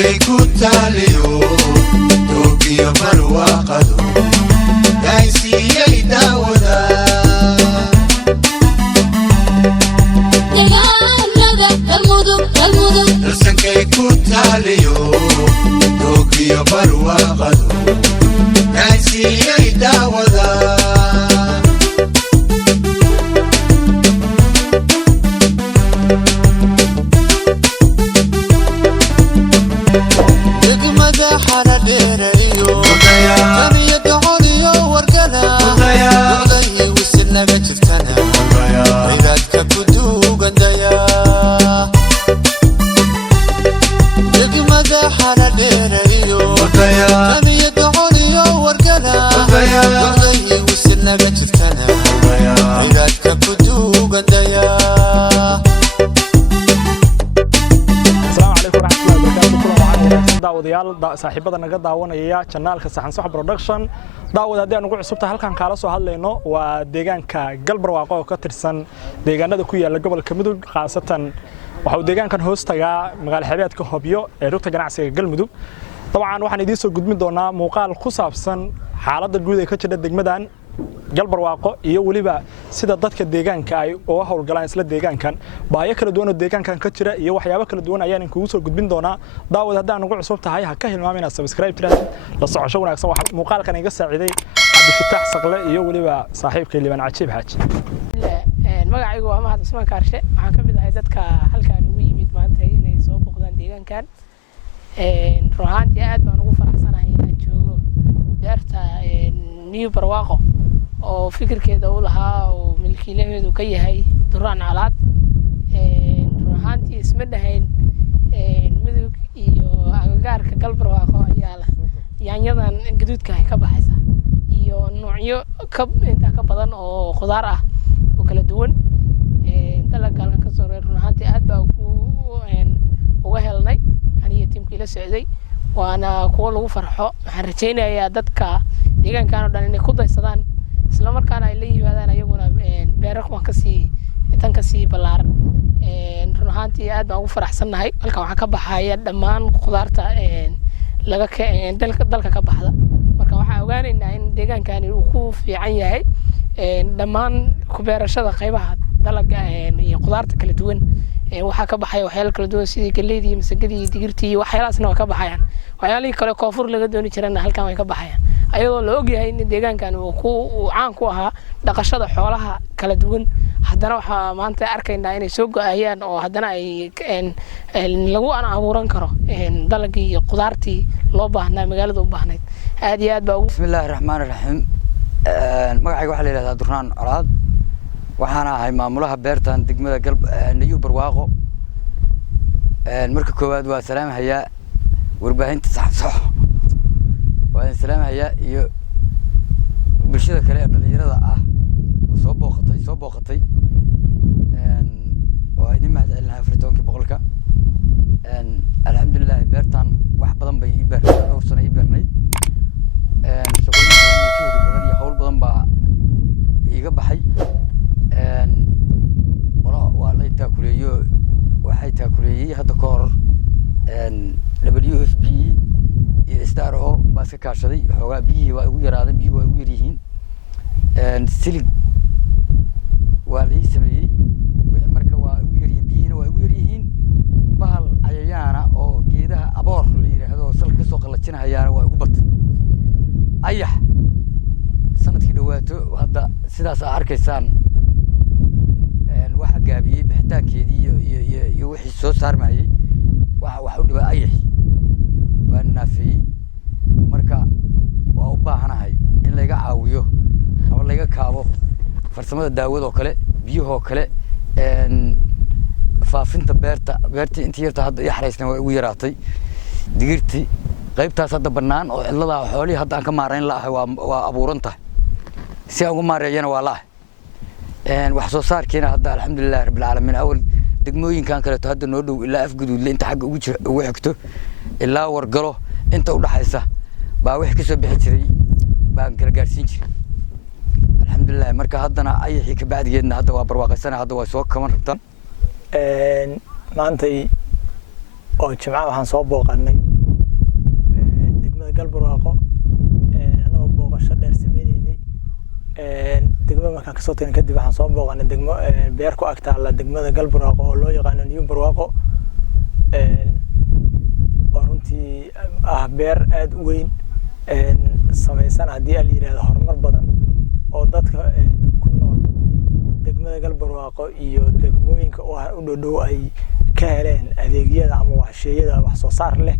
Sankai kutalio Tokyo barwaqado Daisiyay daawada Sankai kutalio Tokyo barwaqado Daisiyay daawada saaxiibada naga daawanaya channelka Saxan Sax Production daawada hadii aan ugu cusubta halkan kala soo hadlayno waa deegaanka Galbarwaaqo oo ka tirsan deegaanada ku yaala gobolka Mudug qaasatan waxa uu deegaankan hoos tagaa magaal xeebeedka Hobyo ee rugta ganacsiga Galmudug dabcan waxaan idin soo gudbin doonaa muuqaal ku saabsan xaaladda guud ee ka jirta degmadan Galbarwaaqo iyo waliba sida dadka deegaanka ay oo hawlgalaan isla deegaankan baayo kala duwan oo deegaankan ka jira iyo waxyaabo kala duwan ayaan kugu soo gudbin doonaa daawad hadaan ugu cusub tahay ha ka hilmaamin subscribe tiraad la socosho wanaagsan waxa muuqaalkan iga saaciday Cabdifitaax Saqle iyo waliba saaxiibkay Liban Cajiib Haaji magacaygu waa Mahad Usmaan Kaarshe waxaan ka mid ahay dadka halkaan ugu yimid maanta inay soo boqdaan deegaankan ruuxaantii aad baan ugu faraxsanahay inaan joogo beerta New Barwaaqo oo fikirkeeda uu lahaa oo milkiilaheedu ka yahay Duraan Calaad ruuxaantii isma dhahayn Mudug iyo agagaarka Galbarwaaqo ayaa la yaanyadan gaduudka ay ka baxaysa iyo noocyo inta ka badan oo khudaar ah oo kala duwan dalaggan ka soo reer ruuxaantii aad baa uga helnay aniga tiimkii la socday waana kuwa lagu farxo waxaan rajaynayaa dadka deegaankan oo dhan inay ku daysadaan isla markaana ay la yimaadaan ayaguna beeraqwan ka sii ballaaran ruuxaantii aad baan ugu faraxsanahay halkan waxaa ka baxaya dhammaan khudaarta dalka ka baxda marka waxaan ogaanaynaa in deegaankani uu ku fiican yahay dhammaan ku beerashada qaybaha dalagga iyo khudaarta kala duwan waxa ka baxay waxyaalo kala duwan sida galeeyda masagada iyo digirta iyo waxyaalahaasna waa ka baxayaan waxyaalihii kale koonfur laga dooni jirana halkan way ka baxayaan ayadoo la ogyahay in deegaankan uu caan ku ahaa dhaqashada xoolaha kala duwan haddana waxa maanta arkaynaa inay soo go'ayaan oo haddana ay lagu abuuran karo dalagii iyo khudaartii loo baahnaa magaalada u baahnayd aad iyo aad baa bismillaahir rahmaanir rahiim magacayga waxa la yiraahdaa Duraan Calaad waxaana ahay maamulaha beertan degmada New Barwaaqo marka koowaad waa salaamayaa warbaahinta Saxan Sax waan salaamayaa iyo bulshada kale ee dhalinyarada ah soo booqatay waa idin mahad celinahay fartoonkii boqolka alxamdulillah beertan wax badan bay ii beernay oo sano ii beernay shaqooyin badan iyo hawl badan baa iga baxay waa la taakuleeyo waxay taakuleeyay hadda ka hor WSB iyo STARO baa iska kaashaday xoogaa biyihii waa ugu yaraadeen biyuhu waa ugu yaryihiin silig waa la sameeyay marka waa ugu yaryihiin biyihina waa ugu yaryihiin bahal cayayaana oo geedaha aboor la yiraahdo salka ka soo qalajinayaana waa ugu bad ayax sanadkii dhawaato hadda sidaas aad arkaysaan waxa gaabiyay bixitaankeedii iyo wixii soo saarmayay wax u dhibay ayax waa naafiyay marka waa u baahanahay in laga caawiyo ama laga kaabo farsamada daawada oo kale biyaha oo kale faafinta beertii intii yarta hadda iyo xareysna waa ugu yaraatay digirtii qaybtaas hadda bannaan oo cilada xoolihii hadda aan ka maarayn laahay waa abuuran tahay si aan ugu maareeyana waa laahay wax soo saarkiina hadda alxamdulillah rabbil caalamiin awal degmooyinkan kale hadda noo dhow ilaa afguduudle inta xagga ugu xigto ilaa wargalo inta u dhaxaysa baa wix ka soo bixi jiray baan kala gaarsiin jiray alxamdulillah marka haddana ayaxii ka bacdigeedna hadda waa barwaaqaysana hadda waa soo kaban rabtaan maantay oo jimcaha waxaan soo booqanay galbarwaaqo anoo booqasho dheer sameeynay degmada markaan kasoo tagnay kadib waxaan soo booqanay degmo beer ku ag taalla degmada galbarwaaqo oo loo yaqaano New Barwaaqo oo runtii ah beer aad u weyn samaysan haddii la yiraahdo horumar badan oo dadka ku nool degmada galbarwaaqo iyo degmooyinka u dhow ay ka heleen adeegyada ama waxyeelada wax soo saar leh.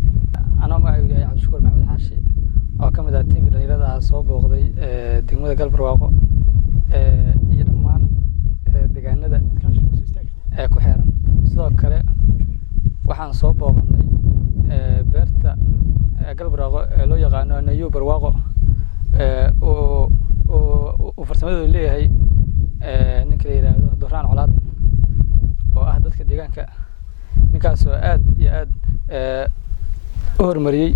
أنا معي عبد الشكور محمد حاشي وكم ذا تيم اللي هذا صوب وقضي دقمة قلب رواقه يدمان دقانة ذا كحيران صدق كله وحن صوب وقضي بيرتا قلب رواقه لو يغانو نيو برواقه وفرسمه اللي هي نكلي هذا دوران علاد وأحدث كدقان نكاسو آد ياد hormariyay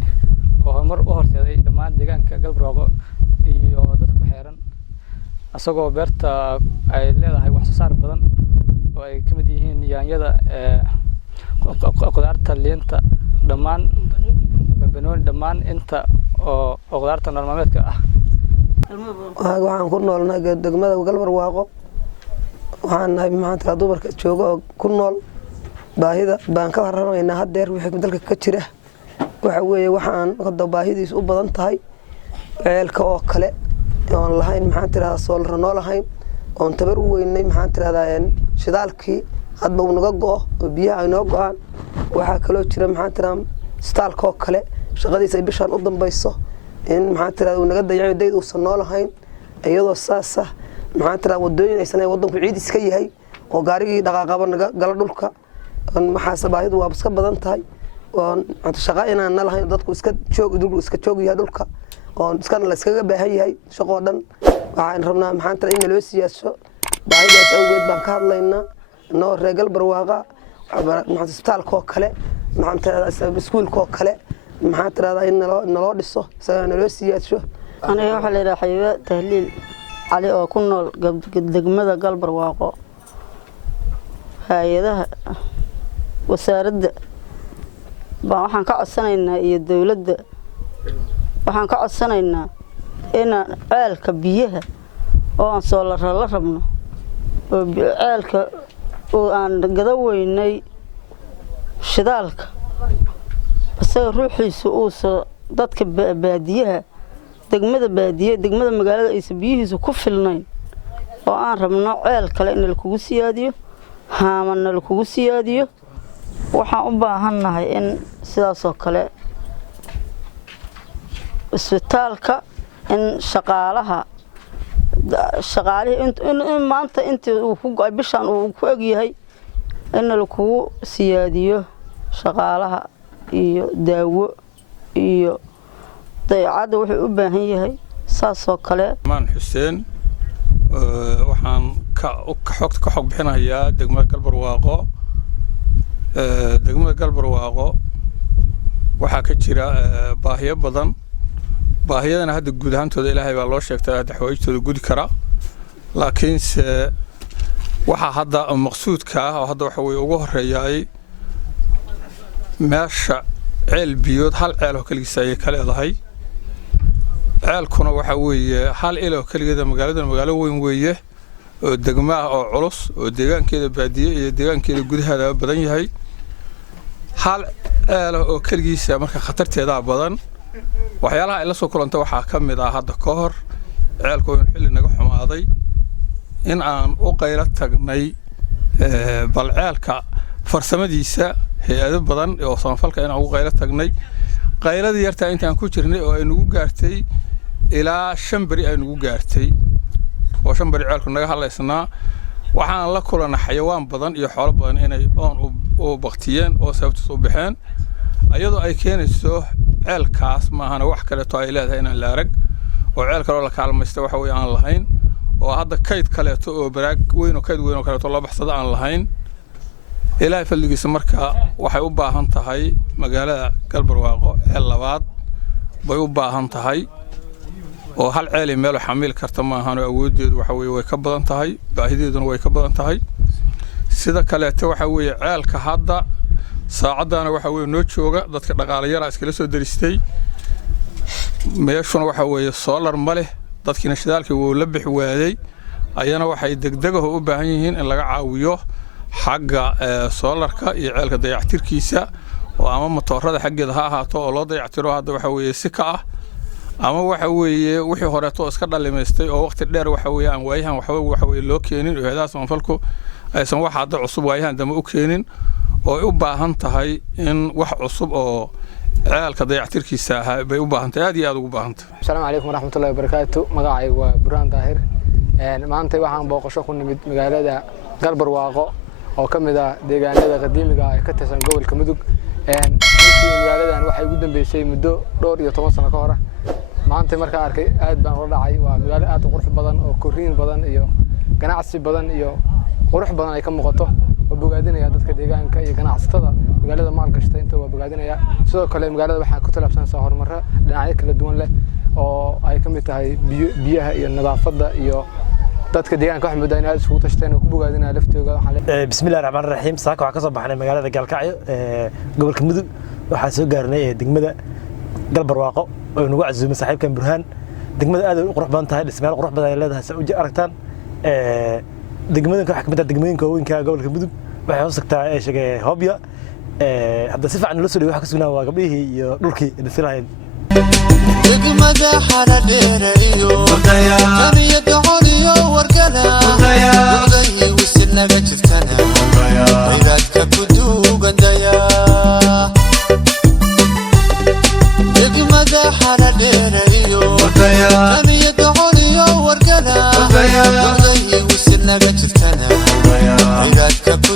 oo hormar u horseeday dhammaan deegaanka galbarwaaqo iyo dadka ku xeeran asagoo beerta ay leedahay wax soo saar badan oo ay ka mid yihiin yaanyada qudaarta liinta dhammaan banooni dhammaan inta oo qudaarta nololeedka ah waxaan ku noolnahay degmada galbarwaaqo waxaan nahay maanta dumarka jooga oo ku nool baahida baan ka warramaynaa hadeer wixii dalka ka jira waxa weeye waxaan hadda baahidiis u badan tahay ceelka oo kale oo lahayn maxaan tiraahdaa soolar nool ahayn oo tabar u weynay maxaan tiraahdaa shidaalkii hadba uu naga go'o oo biyaha ay noo go'aan waxa kale oo jira maxaan tiraahdaa staalka oo kale shaqadiisa ay bishaan u dambayso in maxaan tiraahdaa uu naga dayaco deyd uusan nool ahayn iyadoo saas ah maxaan tiraahdaa wadooyin aysan wadanku ciid iska yahay oo gaarigii dhaqaaqaba naga gala dhulka maxaa baahidu waa iska badan tahay shaqo inaan nalahayn dadku iska joogaya dhulka oo iskana la iskaga baahan yahay shaqo dhan waxaan rabnaa maxaan tira in loo siyaaso baahidaas awgeed baan ka hadlaynaa noo reer galbarwaaqa isbitaalka oo kale maxaan tiraahdaa iskuulka oo kale maxaan tiraahdaa in naloo dhiso isaga naloo siyaaso aniga waxa la yiraahdaa Xabiiba Tahliil Cali oo ku nool degmada galbarwaaqo hay'adaha wasaaradda waxaan ka codsanaynaa iyo dawladda waxaan ka codsanaynaa in ceelka biyaha oo aan soo la rabno oo ceelka oo aan gada weynay shidaalka asaga ruuxiisu uu soo dadka baadiyaha degmada magaalada ay biyihiisu ku filnayn oo aan rabno ceel kale in la kugu siyaadiyo haamana la kugu siyaadiyo waxaan u baahannahay in sidaas oo kale isbitaalka in shaqaalihi maanta intii uu ku go'ay bishaan uu ku eg yahay in la kugu siyaadiyo shaqaalaha iyo daawo iyo dayacadda wuxuu u baahan yahay saas oo kale maan xuseen waxaan ka xog bixinayaa degmada galbarwaaqo degmada galbarwaaqo waxaa ka jira baahiyo badan baahiyadana hadda guud ahaantooda ilaahay baa loo sheegtay daxwaajtooda gudi kara laakiinse waxa hadda maqsuudka ah oo hadda waxa way ugu horeeyay meesha ceel biyood hal ceel oo kaligiisa ay ka leedahay ceelkuna waxa weeye hal ilo kaligeeda magaalo weyn weeye oo degmo ah oo culus oo deegaankeeda baadiye iyo deegaankeeda gudaheeda badan yahay hal ceel oo kaligiisa marka khatarteeda badan waxyaalaha ay la soo kulantay waxaa ka mid ah hadda ka hor ceelku in xilli naga xumaaday in aan u qaylo tagnay bal ceelka farsamadiisa hay'ado badan oo samafalka in aan ugu qaylo tagnay qayladii yartaa intaan ku jirnay oo ay nagu gaartay ilaa 5 bari ay nagu gaartay oo 5 bari ceelku naga halaysnaa waxaan la kulanay xayawaan badan iyo xoolo badan inay oo baqtiyeen oo sababtiis u baxeen ayadoo ay keenayso ceelkaas maahana wax kale oo ay leedahay in la arag oo ceel kale oo la kaalmaysto waxa weey aan lahayn oo hadda kayd kale oo baraag weyn oo kayd weyn oo kale oo la baxsada aan lahayn ilaahay fadligiisa marka waxay u baahan tahay magaalada galbarwaaqo ceel labaad bay u baahan tahay oo hal ceel meel xamiil karta maahan oo awoodeedu waxa weey way ka badan tahay baahideeduna way ka badan tahay sida kale waxa weey ceelka hadda saacadana waxa weey noo jooga dadka dhaqaale yar iskala soo daristay meeshuna waxa weeye solar ma leh dadkiina shidaalkii wuu la bixi waaday ayana waxay degdegaho u baahan yihiin in laga caawiyo xagga solarka iyo ceelka dayactirkiisa oo ama matoorada xaggeeda ha ahaato oo loo dayactiro hadda waxa weeye si ka ah ama waxa weeye wixii horeeto iska dhalimaystay oo waqti dheer waxa weeye aan waayahan waxa weeye loo keenin oo heedaas manfalku aysan wax hadda cusub waayahan dama u keenin oo u baahan tahay in wax cusub oo ceelka dayactirkiisa bay u baahan tahay aad iyo aad ugu baahan tahay. Assalaamu calaykum waraxmatullaahi wabarakaatuh. Magacaygu waa Burhaan Daahir. Maanta waxaan booqasho ku nimid magaalada Galbarwaaqo oo ka mid ah deegaanada qadiimiga ah ee ka tirsan gobolka Mudug. Magaaladan waxay ugu dambeysay muddo dhowr iyo 10 sano ka hor. Maanta markaa arkay aad baan ula dhacay. Waa magaalo aad u qurux badan oo koriin badan iyo ganacsi badan iyo qurux badan ay ka muuqato. oo bogaadinaya dadka deegaanka iyo ganacsatada magaalada maalgashada inta waa bogaadinaya sidoo kale magaalada waxaa ku talaabsanaysaa horumarro dhinacyo kala duwan leh oo ay ka mid tahay biyaha iyo nadaafadda iyo dadka deegaanka wax muddo inay isugu tashteen oo ku bogaadinaya laftooda waxaan bismillaahir rahmaanir rahiim saaka waxa ka soo baxnay magaalada Galkacyo gobolka Mudug waxa soo gaarnay degmada Galbarwaaqo oo nagu casuumay saaxiibkan Burhaan degmada aad u qurux badan tahay dhismayaal qurux badan ay leedahay soo aragtaan degmooyinka waxa ka mid ah degmooyinka weynka gobolka Mudug waxay hoos tagtaa sheegay Hobyo hadda si fiican loo soo dhaweey waxa ka sugnaa waa gabdhihii iyo dhulkii dhisalahayn degmada xaradheerayo kaniya doqoniyo wargala wadayi wisnaga jirtana wayraadka ku duugandaya degmada xaradheerayo kaniya doqoniyo wargala wadayi wisnaga jirtana wayraadka ku